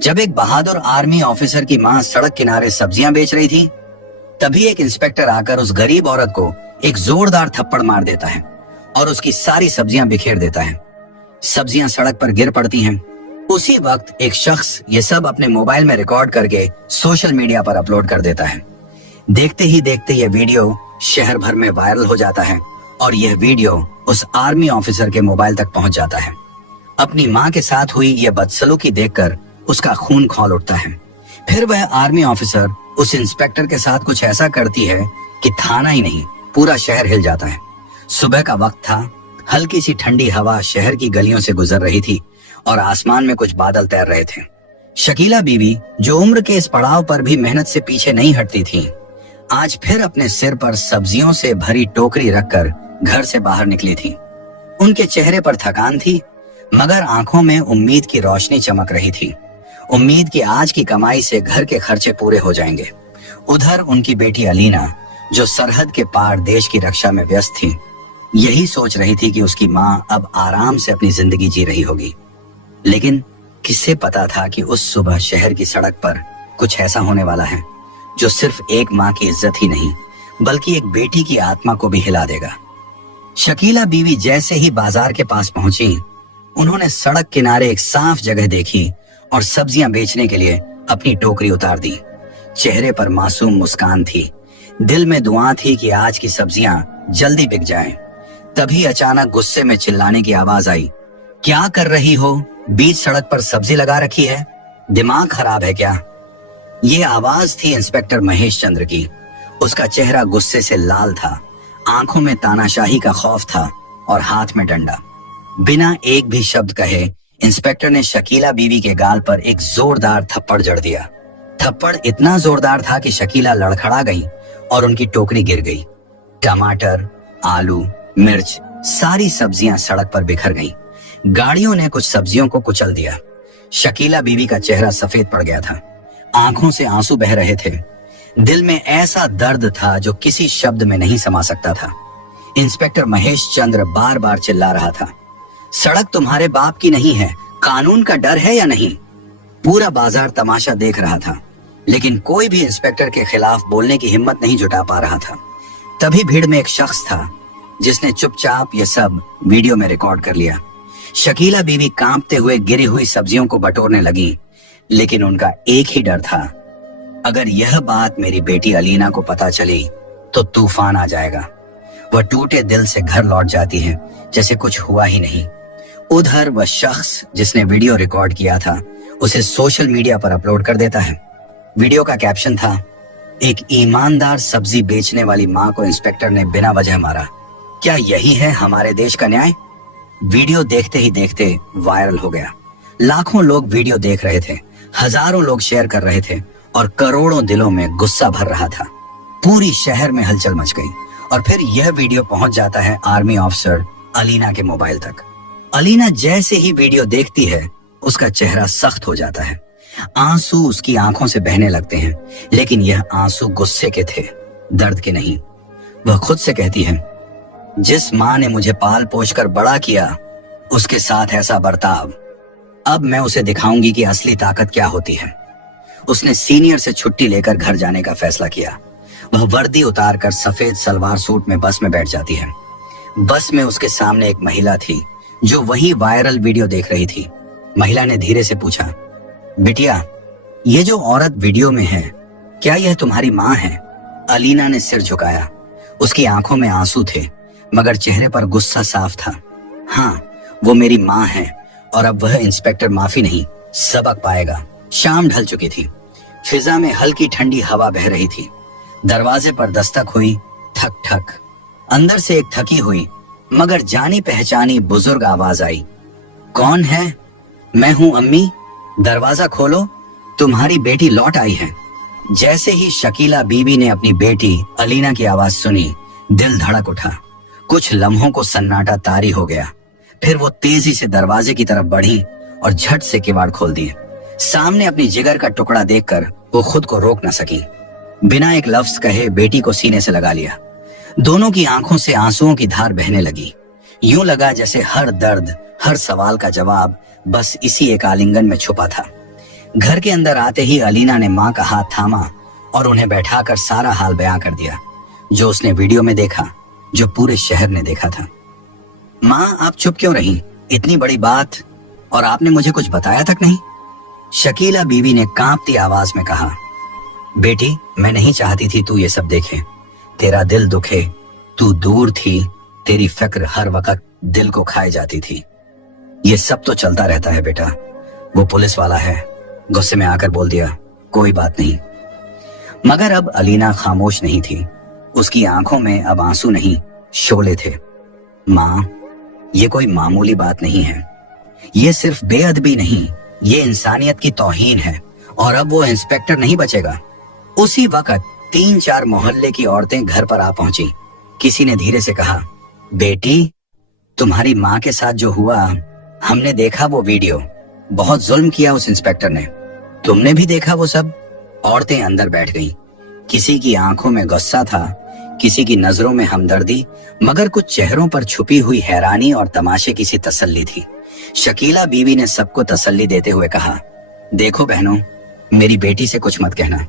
जब एक बहादुर army officer की मां सड़क किनारे सब्जियां बेच रही थी, तभी एक इंस्पेक्टर आकर उस गरीब औरत को एक जोरदार थप्पड़ मार देता है और उसकी सारी सब्जियां बिखेर देता है। सब्जियां सड़क पर गिर पड़ती हैं। उसी वक्त एक शख्स ये सब अपने मोबाइल में रिकॉर्ड करके सोशल मीडिया पर अपलोड कर देता है। देखते ही देखते ये वीडियो शहर भर में वायरल हो जाता है और यह वीडियो उस आर्मी ऑफिसर के मोबाइल तक पहुंच जाता है। अपनी मां के साथ हुई यह बदसलूकी देखकर उसका खून खौल उठता है। फिर वह आर्मी ऑफिसर उस इंस्पेक्टर के साथ कुछ ऐसा करती है कि थाना ही नहीं, पूरा शहर हिल जाता है। सुबह का वक्त था। हल्की सी ठंडी हवा शहर की गलियों से गुजर रही थी और आसमान में कुछ बादल तैर रहे थे। शकीला बीवी, जो उम्र के इस पड़ाव पर भी मेहनत से पीछे नहीं हटती थी, आज फिर अपने सिर पर सब्जियों से भरी टोकरी रखकर घर से बाहर निकली थी। उनके चेहरे पर थकान थी, मगर आंखों में उम्मीद की रोशनी चमक रही थी। उम्मीद कि आज की कमाई से घर के खर्चे पूरे हो जाएंगे। उधर उनकी बेटी अलीना, जो सरहद के पार देश की रक्षा में व्यस्त थी, यही सोच रही थी कि उसकी मां अब आराम से अपनी जिंदगी जी रही होगी। लेकिन किसे पता था कि उस सुबह शहर की सड़क पर कुछ ऐसा होने वाला है जो सिर्फ एक मां की इज्जत ही नहीं, बल्कि एक बेटी की आत्मा को भी हिला देगा। शकीला बीवी जैसे ही बाजार के पास पहुंची, उन्होंने सड़क किनारे एक साफ जगह देखी और सब्जियां बेचने के लिए अपनी टोकरी उतार दी। चेहरे पर मासूम मुस्कान थी, दिल में दुआ थी कि आज की सब्जियां जल्दी बिक जाएं। तभी अचानक गुस्से में चिल्लाने की आवाज आई, क्या कर रही हो? बीच सड़क पर सब्जी लगा रखी है? दिमाग खराब है क्या? ये आवाज थी इंस्पेक्टर महेश चंद्र की। उसका चेहरा गुस्से से लाल था, आंखों में तानाशाही का खौफ था और हाथ में डंडा। बिना एक भी शब्द कहे इंस्पेक्टर ने शकीला बीवी के गाल पर एक जोरदार थप्पड़ जड़ दिया। थप्पड़ इतना जोरदार था कि शकीला लड़खड़ा गई और उनकी टोकरी गिर गई। टमाटर, आलू, मिर्च, सारी सब्जियां सड़क पर बिखर गईं। गाड़ियों ने कुछ सब्जियों को कुचल दिया। शकीला बीवी का चेहरा सफेद पड़ गया था, आंखों से आंसू बह रहे थे। दिल में ऐसा दर्द था जो किसी शब्द में नहीं समा सकता था। इंस्पेक्टर महेश चंद्र बार बार चिल्ला रहा था, सड़क तुम्हारे बाप की नहीं है, कानून का डर है या नहीं? पूरा बाजार तमाशा देख रहा था, लेकिन कोई भी इंस्पेक्टर के खिलाफ बोलने की हिम्मत नहीं जुटा पा रहा था। तभी भीड़ में एक शख्स था जिसने चुपचाप ये सब वीडियो में रिकॉर्ड कर लिया। शकीला बीवी कांपते हुए गिरी हुई सब्जियों को बटोरने लगी, लेकिन उनका एक ही डर था, अगर यह बात मेरी बेटी अलीना को पता चली तो तूफान आ जाएगा। वह टूटे दिल से घर लौट जाती है जैसे कुछ हुआ ही नहीं। उधर वह शख्स जिसने वीडियो रिकॉर्ड किया था उसे सोशल मीडिया पर अपलोड कर देता है। वीडियो का कैप्शन था, एक ईमानदार सब्जी बेचने वाली मां को इंस्पेक्टर ने बिना वजह मारा। क्या यही है हमारे देश का न्याय? वीडियो देखते ही देखते वायरल हो गया। लाखों लोग वीडियो देख रहे थे, हजारों लोग शेयर कर रहे थे और करोड़ों दिलों में गुस्सा भर रहा था। पूरी शहर में हलचल मच गई और फिर यह वीडियो पहुंच जाता है आर्मी ऑफिसर अलीना के मोबाइल तक। अलीना जैसे ही वीडियो देखती है, उसका चेहरा सख्त हो जाता है। आंसू उसकी आंखों से बहने लगते हैं, लेकिन यह आंसू गुस्से के थे, दर्द के नहीं। वह खुद से कहती है, जिस मां ने मुझे पाल पोष कर बड़ा किया, उसके साथ ऐसा बर्ताव, अब मैं उसे दिखाऊंगी कि असली ताकत क्या होती है। उसने सीनियर से छुट्टी लेकर घर जाने का फैसला किया। वह वर्दी उतारकर सफेद सलवार सूट में बस में बैठ जाती है। बस में उसके सामने एक महिला थी जो वही वायरल वीडियो देख रही थी। महिला ने धीरे से पूछा, बिटिया, ये जो औरत वीडियो में है, क्या यह तुम्हारी माँ है? अलीना ने सिर झुकाया। उसकी आंखों में आंसू थे, मगर चेहरे पर गुस्सा साफ था। हाँ, वो मेरी माँ है और अब वह इंस्पेक्टर माफी नहीं, सबक पाएगा। शाम ढल चुकी थी। फिजा में हल्की ठंडी हवा बह रही थी। दरवाजे पर दस्तक हुई, ठक ठक। अंदर से एक थकी हुई मगर जानी पहचानी बुजुर्ग आवाज आई, कौन है? मैं हूं अम्मी, दरवाजा खोलो, तुम्हारी बेटी लौट आई है। जैसे ही शकीला बीवी ने अपनी बेटी अलीना की आवाज सुनी, दिल धड़क उठा। कुछ लम्हों को सन्नाटा तारी हो गया। फिर वो तेजी से दरवाजे की तरफ बढ़ी और झट से किवाड़ खोल दिए। सामने अपनी जिगर का टुकड़ा देखकर वो खुद को रोक न सकी। बिना एक लफ्ज कहे बेटी को सीने से लगा लिया। दोनों की आंखों से आंसुओं की धार बहने लगी। यूं लगा जैसे हर दर्द, हर सवाल का जवाब बस इसी एक आलिंगन में छुपा था। घर के अंदर आते ही अलीना ने माँ का हाथ थामा और उन्हें बैठाकर सारा हाल बयां कर दिया, जो उसने वीडियो में देखा, जो पूरे शहर ने देखा था। माँ, आप चुप क्यों रही? इतनी बड़ी बात, और आपने मुझे कुछ बताया तक नहीं। शकीला बीवी ने कांपती आवाज में कहा, बेटी, मैं नहीं चाहती थी तू ये सब देखे, तेरा दिल दुखे, तू दूर थी, तेरी फिक्र हर वक्त दिल को खाए जाती थी। ये सब तो चलता रहता है बेटा। वो पुलिस वाला है, गुस्से में आकर बोल दिया, कोई बात नहीं। मगर अब अलीना खामोश नहीं थी। उसकी आंखों में अब आंसू नहीं, शोले थे। माँ, ये कोई मामूली बात नहीं है, ये सिर्फ बेअदबी नहीं, ये इंसानियत की तौहीन है, और अब वो इंस्पेक्टर नहीं बचेगा। उसी वक्त 3-4 मोहल्ले की औरतें घर पर आ पहुंची। किसी ने धीरे से कहा, बेटी, तुम्हारी माँ के साथ जो हुआ, हमने देखा वो वीडियो, बहुत जुल्म किया उस इंस्पेक्टर ने, तुमने भी देखा वो सब। औरतें अंदर बैठ गईं। किसी की आंखों में गुस्सा था, किसी की नजरों में हमदर्दी, मगर कुछ चेहरों पर छुपी हुई हैरानी और तमाशे की सी तसल्ली थी। शकीला बीवी ने सबको तसल्ली देते हुए कहा, देखो बहनों, मेरी बेटी से कुछ मत कहना,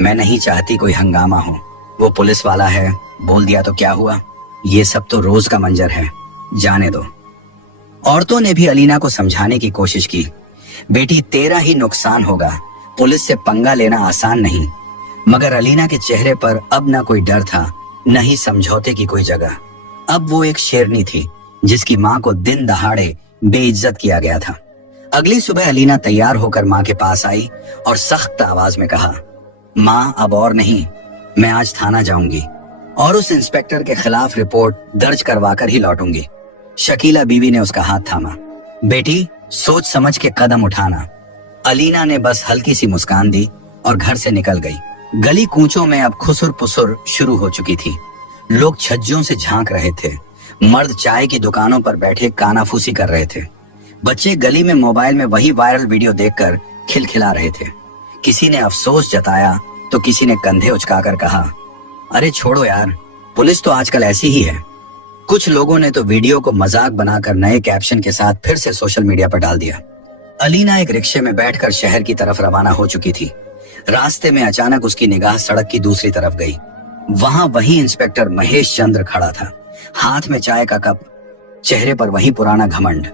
मैं नहीं चाहती कोई हंगामा हो। वो पुलिस वाला है, बोल दिया तो क्या हुआ, ये सब तो रोज का मंजर है, जाने दो। औरतों ने भी अलीना को समझाने की कोशिश की, बेटी, तेरा ही नुकसान होगा, पुलिस से पंगा लेना आसान नहीं। मगर अलीना के चेहरे पर अब ना कोई डर था, न ही समझौते की कोई जगह। अब वो एक शेरनी थी जिसकी माँ को दिन दहाड़े बेइज्जत किया गया था। अगली सुबह अलीना तैयार होकर माँ के पास आई और सख्त आवाज में कहा, माँ, अब और नहीं, मैं आज थाना जाऊंगी और उस इंस्पेक्टर के खिलाफ रिपोर्ट दर्ज करवाकर ही लौटूंगी। शकीला बीवी ने उसका हाथ थामा। बेटी, सोच समझ के कदम उठाना। अलीना ने बस हल्की सी मुस्कान दी और घर से निकल गई। गली कूचों में अब खुसुर पुसुर शुरू हो चुकी थी। लोग छज्जों से झांक रहे थे, मर्द चाय की दुकानों पर बैठे कानाफूसी कर रहे थे, बच्चे गली में मोबाइल में वही वायरल वीडियो देखकर खिलखिला रहे थे। किसी ने अफसोस जताया तो किसी ने कंधे उचकाकर कहा, अरे छोड़ो यार, पुलिस तो आजकल ऐसी ही है। कुछ लोगों ने तो वीडियो को मजाक बनाकर नए कैप्शन के साथ फिर से सोशल मीडिया पर डाल दिया। अलीना एक रिक्शे में बैठकर शहर की तरफ रवाना हो चुकी थी। रास्ते में अचानक उसकी निगाह सड़क की दूसरी तरफ गई। वहां वही इंस्पेक्टर महेश चंद्र खड़ा था, हाथ में चाय का कप, चेहरे पर वही पुराना घमंड।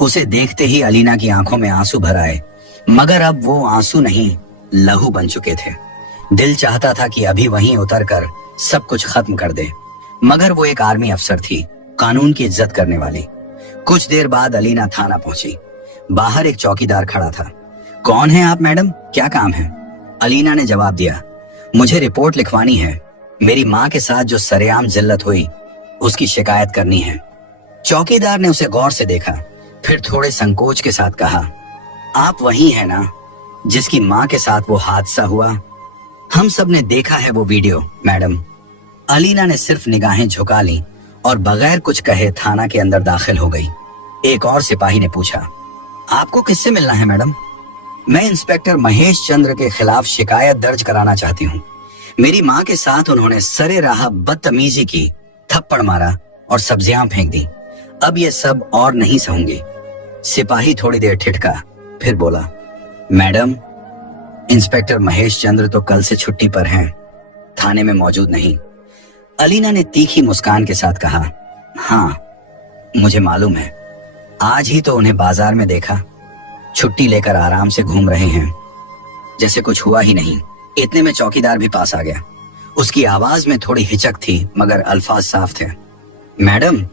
उसे देखते ही अलीना की आंखों में आंसू भर आए, मगर अब वो आंसू नहीं, लहू बन चुके थे। दिल चाहता था कि अभी वहीं उतरकर सब कुछ खत्म कर दे, मगर वो एक आर्मी अफसर थी, कानून की इज्जत करने वाली। कुछ देर बाद अलीना थाना पहुंची। बाहर एक चौकीदार खड़ा था। कौन है आप मैडम, क्या काम है? अलीना ने जवाब दिया, मुझे रिपोर्ट लिखवानी है, मेरी माँ के साथ जो सरेआम जिल्लत हुई उसकी शिकायत करनी है। चौकीदार ने उसे गौर से देखा, फिर थोड़े संकोच के साथ कहा, आप वही है ना जिसकी माँ के साथ वो हादसा हुआ? हम सब ने देखा है वो वीडियो मैडम। अलीना ने सिर्फ निगाहें झुका ली और बगैर कुछ कहे थाना के अंदर दाखिल हो गई। एक और सिपाही ने पूछा, आपको किससे मिलना है मैडम? मैं इंस्पेक्टर महेश चंद्र के खिलाफ शिकायत दर्ज कराना चाहती हूँ। मेरी माँ के साथ उन्होंने सरे राह बदतमीजी की, थप्पड़ मारा और सब्जियां फेंक दी। अब ये सब और नहीं सहूंगी। सिपाही थोड़ी देर ठिठका, फिर बोला, मैडम, इंस्पेक्टर महेश चंद्र तो कल से छुट्टी पर हैं, थाने में मौजूद नहीं। अलीना ने तीखी मुस्कान के साथ कहा, हाँ मुझे मालूम है, आज ही तो उन्हें बाजार में देखा, छुट्टी लेकर आराम से घूम रहे हैं, जैसे कुछ हुआ ही नहीं। इतने में चौकीदार भी पास आ गया। उसकी आवाज में थोड़ी हिचक थी, मगर अल्फाज साफ थे। मैडम,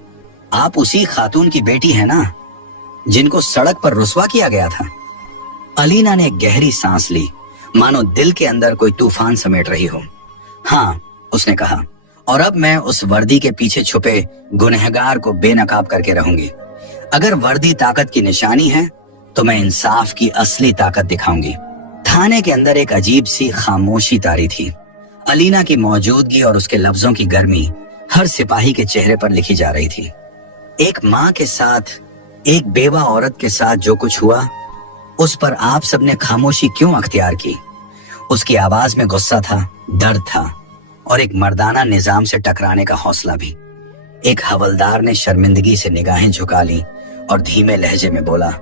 आप उसी खातून की बेटी है ना जिनको सड़क पर रुस्वा किया गया था? अलीना ने गहरी सांस ली, मानो दिल के अंदर कोई तूफान समेट रही हो। हाँ, उसने कहा, और अब मैं उस वर्दी के पीछे छुपे गुनहगार को बेनकाब करके रहूंगी। अगर वर्दी ताकत की निशानी है तो मैं इंसाफ की असली ताकत दिखाऊंगी। थाने के अंदर एक अजीब सी खामोशी तारी थी। अलीना की मौजूदगी और उसके लफ्जों की गर्मी हर सिपाही के चेहरे पर लिखी जा रही थी। एक माँ के साथ, एक बेवा औरत के साथ जो कुछ हुआ, उस पर आप सबने खामोशी क्यों अख्तियार की? उसकी आवाज में गुस्सा था, दर्द था और एक मर्दाना निजाम से टकराने का हौसला भी। एक हवलदार ने शर्मिंदगी से निगाहें झुका ली और धीमे लहजे में बोला,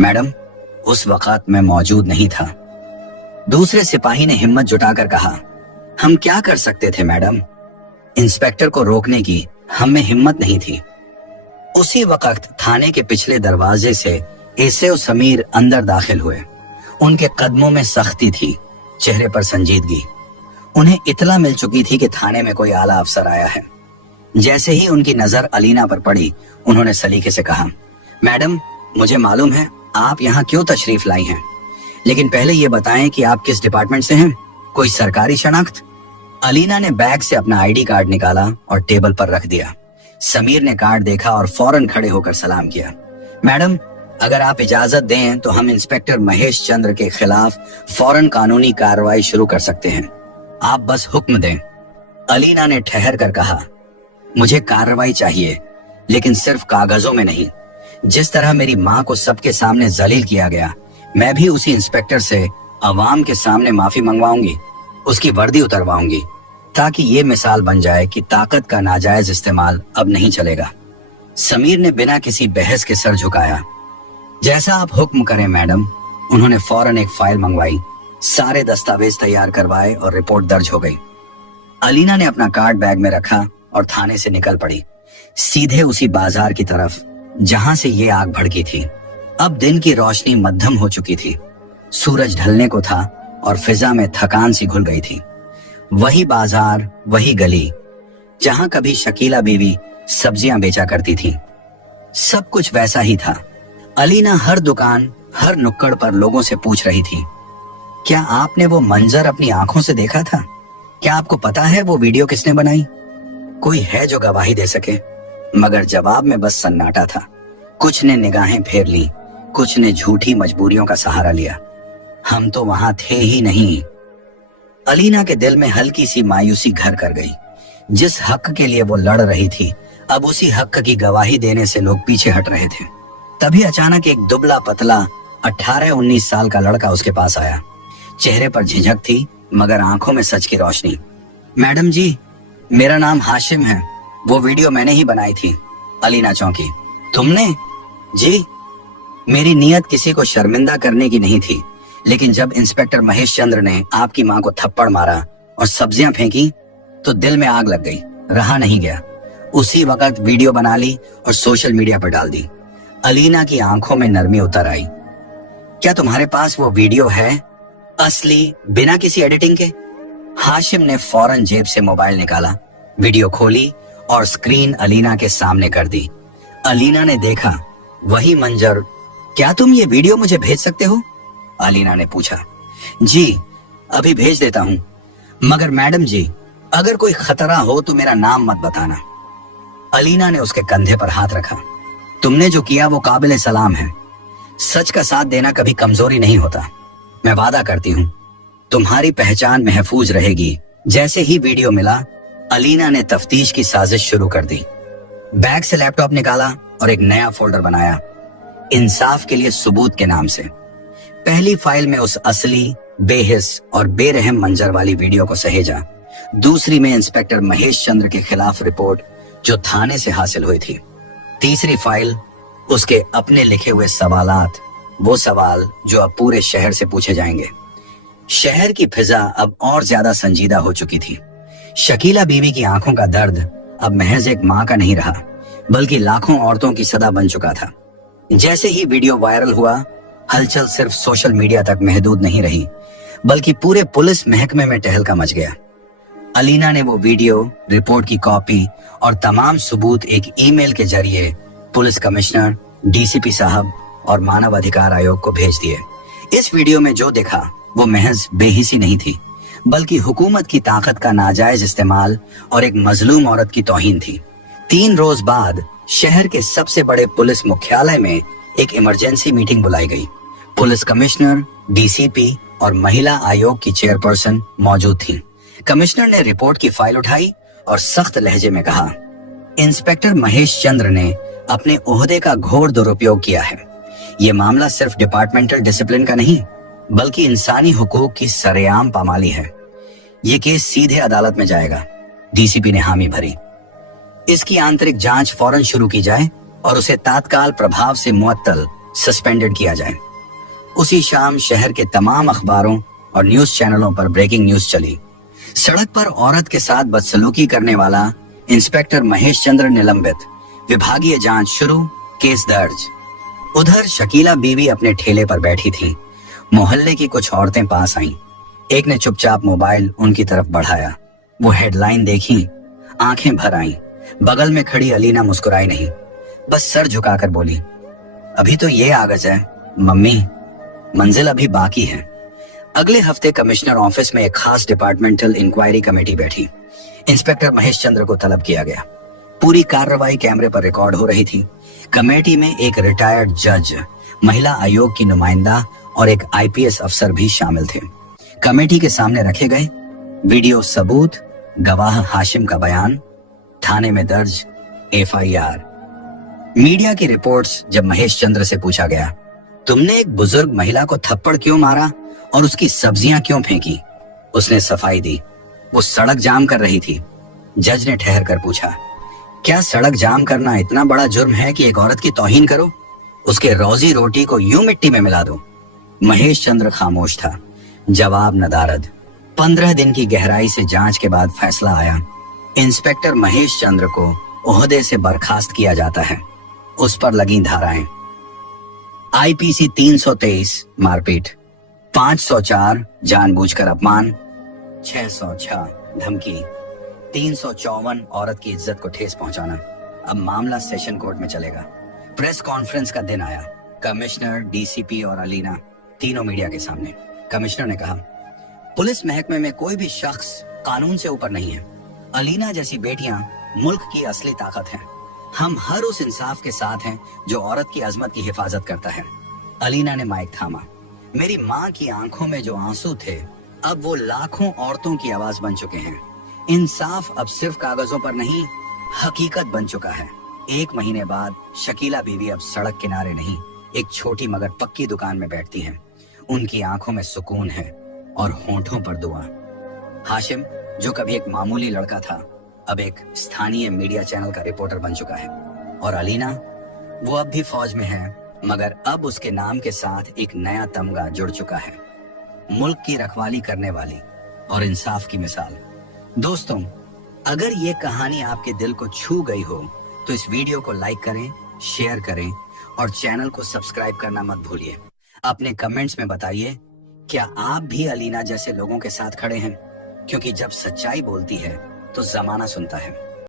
मैडम, उस वक्त मैं मौजूद नहीं था। दूसरे सिपाही ने हिम्मत जुटाकर कहा, हम क्या कर सकते थे मैडम? इंस्पेक्टर को रोकने की हम में हिम्मत नहीं थी। उसी वक्त थाने के पिछले दरवाजे से एसएओ समीर अंदर दाखिल हुए। उनके कदमों में सख्ती थी, चेहरे पर संजीदगी। उन्हें इतला मिल चुकी थी कि थाने में कोई आला अफसर आया है। जैसे ही उनकी नजर अलीना पर पड़ी, उन्होंने सलीके से कहा, मैडम, मुझे मालूम है आप यहाँ क्यों तशरीफ लाई हैं, लेकिन पहले ये बताएं कि आप किस डिपार्टमेंट से हैं? कोई सरकारी शनाख्त? अलीना ने बैग से अपना आईडी कार्ड निकाला और टेबल पर रख दिया। समीर ने कार्ड देखा और फौरन खड़े होकर सलाम किया। मैडम, अगर आप इजाजत दें तो हम इंस्पेक्टर महेश चंद्र के खिलाफ फौरन कानूनी कार्रवाई शुरू कर सकते हैं। आप बस हुक्म दें। अलीना ने ठहर कर कहा, मुझे कार्रवाई चाहिए, लेकिन सिर्फ कागजों में नहीं। जिस तरह मेरी माँ को सबके सामने जलील किया गया, मैं भी उसी इंस्पेक्टर से अवाम के सामने माफी मंगवाऊंगी, उसकी वर्दी उतरवाऊंगी, ताकि ये मिसाल बन जाए कि ताकत का नाजायज इस्तेमाल अब नहीं चलेगा। समीर ने बिना किसी बहस के सर झुकाया। जैसा आप हुक्म करें मैडम। उन्होंने फौरन एक फाइल मंगवाई, सारे दस्तावेज तैयार करवाए और रिपोर्ट दर्ज हो गई। अलीना ने अपना कार्ड बैग में रखा और थाने से निकल पड़ी, सीधे उसी बाजार की तरफ जहां से ये आग भड़की थी। अब दिन की रोशनी मध्यम हो चुकी थी, सूरज ढलने को था और फिजा में थकान सी घुल गई थी। वही बाजार, वही गली जहां कभी शकीला बीवी सब्जियां बेचा करती थी, सब कुछ वैसा ही था। अलीना हर दुकान, हर नुक्कड़ पर लोगों से पूछ रही थी, क्या आपने वो मंजर अपनी आंखों से देखा था? क्या आपको पता है वो वीडियो किसने बनाई? कोई है जो गवाही दे सके? मगर जवाब में बस सन्नाटा था। कुछ ने निगाहें फेर ली, कुछ ने झूठी मजबूरियों का सहारा लिया। हम तो वहां थे ही नहीं। अलीना के दिल में हल्की सी मायूसी घर कर गई। जिस हक के लिए वो लड़ रही थी, अब उसी हक की गवाही देने से लोग पीछे हट रहे थे। तभी अचानक एक दुबला पतला 18-19 साल का लड़का उसके पास आया। चेहरे पर झिझक थी, मगर आंखों में सच की रोशनी। मैडम जी, मेरा नाम हाशिम है, वो वीडियो मैंने ही बनाई थी। अलीना चौंकी। तुमने? जी। मेरी नीयत किसी को शर्मिंदा करने की नहीं थी, लेकिन जब इंस्पेक्टर महेश चंद्र ने आपकी माँ को थप्पड़ मारा और सब्जियां फेंकी तो दिल में आग लग गई, रहा नहीं गया। उसी वक्त वीडियो बना ली और सोशल मीडिया पर डाल दी। अलीना की आंखों में नरमी उतर आई। क्या तुम्हारे पास वो वीडियो है, असली, बिना किसी एडिटिंग के? हाशिम ने फौरन जेब से मोबाइल निकाला, वीडियो खोली और स्क्रीन अलीना के सामने कर दी। अलीना ने देखा वही मंजर। क्या तुम ये वीडियो मुझे भेज सकते हो? अलीना ने पूछा। जी, अभी भेज देता हूँ, मगर मैडम जी, अगर कोई खतरा हो तो मेरा नाम मत बताना। अलीना ने उसके कंधे पर हाथ रखा। तुमने जो किया वो काबिल सलाम है। सच का साथ देना कभी कमजोरी नहीं होता। मैं वादा करती हूँ तुम्हारी पहचान महफूज रहेगी। जैसे ही वीडियो मिला, अलीना ने तफ्तीश की साजिश शुरू कर दी। बैग से लैपटॉप निकाला और एक नया फोल्डर बनाया, इंसाफ के लिए सबूत के नाम से। पहली फाइल में उस असली, बेहिस और बेरहम मंजर वाली वीडियो को सहेजा। दूसरी में इंस्पेक्टर महेश चंद्र के खिलाफ रिपोर्ट जो थाने से हासिल हुई थी। तीसरी फाइल उसके अपने लिखे हुए सवालात, वो सवाल जो अब पूरे शहर से पूछे जाएंगे। शहर की फिजा अब और ज्यादा संजीदा हो चुकी थी। शकीला बीवी की आंखों का दर्द अब महज एक माँ का नहीं रहा, बल्कि लाखों औरतों की सदा बन चुका था। जैसे ही वीडियो वायरल हुआ, हलचल सिर्फ सोशल मीडिया तक महदूद नहीं रही, बल्कि पूरे पुलिस महकमे में टहलका मच गया। अलीना ने वो वीडियो, रिपोर्ट की कॉपी और तमाम सबूत एक ईमेल के जरिए पुलिस कमिश्नर, डीसीपी साहब और मानव अधिकार आयोग को भेज दिए। इस वीडियो में जो दिखा वो महज बेहिसी नहीं थी, बल्कि हुकूमत की ताकत का नाजायज इस्तेमाल और एक मजलूम औरत की तौहीन थी। 3 रोज बाद शहर के सबसे बड़े पुलिस मुख्यालय में एक इमरजेंसी मीटिंग बुलाई गई। पुलिस कमिश्नर, डीसीपी और महिला आयोग की चेयरपर्सन मौजूद थी। कमिश्नर ने रिपोर्ट की फाइल उठाई और सख्त लहजे में कहा, इंस्पेक्टर महेश चंद्र ने अपने ओहदे का घोर दुरुपयोग किया है। ये मामला सिर्फ डिपार्टमेंटल डिसिप्लिन का नहीं, बल्कि इंसानी हुकूक की सरेआम पामाली है। ये केस सीधे अदालत में जाएगा। डीसीपी ने हामी भरी। इसकी आंतरिक जांच फौरन शुरू की जाए और उसे तात्काल प्रभाव से मुअत्तल, सस्पेंडेड किया जाए। उसी शाम शहर के तमाम अखबारों और न्यूज चैनलों पर ब्रेकिंग न्यूज चली। सड़क पर औरत के साथ बदसलूकी करने वाला इंस्पेक्टर महेश चंद्र निलंबित, विभागीय जांच शुरू, केस दर्ज। उधर शकीला बीवी अपने ठेले पर बैठी थी। मोहल्ले की कुछ औरतें पास आईं। एक ने चुपचाप मोबाइल उनकी तरफ बढ़ाया। वो हेडलाइन देखी, आंखें भर आईं। बगल में खड़ी अलीना मुस्कुराई नहीं, बस सर झुकाकर बोली, अभी तो ये आगज है मम्मी, मंजिल अभी बाकी है। अगले हफ्ते कमिश्नर ऑफिस में एक खास डिपार्टमेंटल इंक्वायरी कमेटी बैठी। इंस्पेक्टर महेश चंद्र को तलब किया गया। पूरी कार्रवाई कैमरे पर रिकॉर्ड हो रही थी। कमेटी में एक रिटायर्ड जज, महिला आयोग की नुमाइंदा और एक आईपीएस अफसर भी शामिल थे। कमेटी के सामने रखे गए वीडियो सबूत, गवाह हाशिम का बयान, थाने में दर्ज एफआईआर। मीडिया की रिपोर्ट्स जब महेश चंद्र से पूछा गया, तुमने एक बुजुर्ग महिला को थप्पड़ क्यों मारा और उसकी सब्जियां क्यों फेंकी, उसने सफाई दी, वो सड़क जाम कर रही थी। जज ने ठहर कर पूछा, क्या सड़क जाम करना इतना बड़ा जुर्म है कि एक औरत की तौहीन करो, उसके रोजी रोटी को यूं मिट्टी में मिला दो? महेश चंद्र खामोश था, जवाब नदारद। 15 दिन की गहराई से जांच के बाद फैसला आया, इंस्पेक्टर महेश चंद्र को ओहदे से बर्खास्त किया जाता है। उस पर लगी धाराएं, आईपीसी 323 मारपीट, 504 जानबूझकर अपमान, 606 धमकी, 354 औरत की इज्जत को ठेस पहुंचाना। अब मामला सेशन कोर्ट में चलेगा। प्रेस कॉन्फ्रेंस का दिन आया। कमिश्नर, डीसीपी और अलीना तीनों मीडिया के सामने। कमिश्नर ने कहा, पुलिस महकमे में कोई भी शख्स कानून से ऊपर नहीं है। अलीना जैसी बेटियां मुल्क की असली ताकत हैं। हम हर उस इंसाफ के साथ हैं जो औरत की अजमत की हिफाजत करता है। अलीना ने माइक थामा। मेरी माँ की आंखों में जो आंसू थे, अब वो लाखों औरतों की आवाज बन चुके हैं। इंसाफ अब सिर्फ कागजों पर नहीं, हकीकत बन चुका है। 1 महीने बाद शकीला बीवी अब सड़क किनारे नहीं, एक छोटी मगर पक्की दुकान में बैठती हैं। उनकी आंखों में सुकून है और होंठों पर दुआ। हाशिम, जो कभी एक मामूली लड़का था, अब एक स्थानीय मीडिया चैनल का रिपोर्टर बन चुका है। और अलीना, वो अब भी फौज में है, मगर अब उसके नाम के साथ एक नया तमगा जुड़ चुका है, मुल्क की रखवाली करने वाली और इंसाफ की मिसाल। दोस्तों, अगर ये कहानी आपके दिल को छू गई हो तो इस वीडियो को लाइक करें, शेयर करें और चैनल को सब्सक्राइब करना मत भूलिए। अपने कमेंट्स में बताइए, क्या आप भी अलीना जैसे लोगों के साथ खड़े हैं? क्योंकि जब सच्चाई बोलती है तो जमाना सुनता है।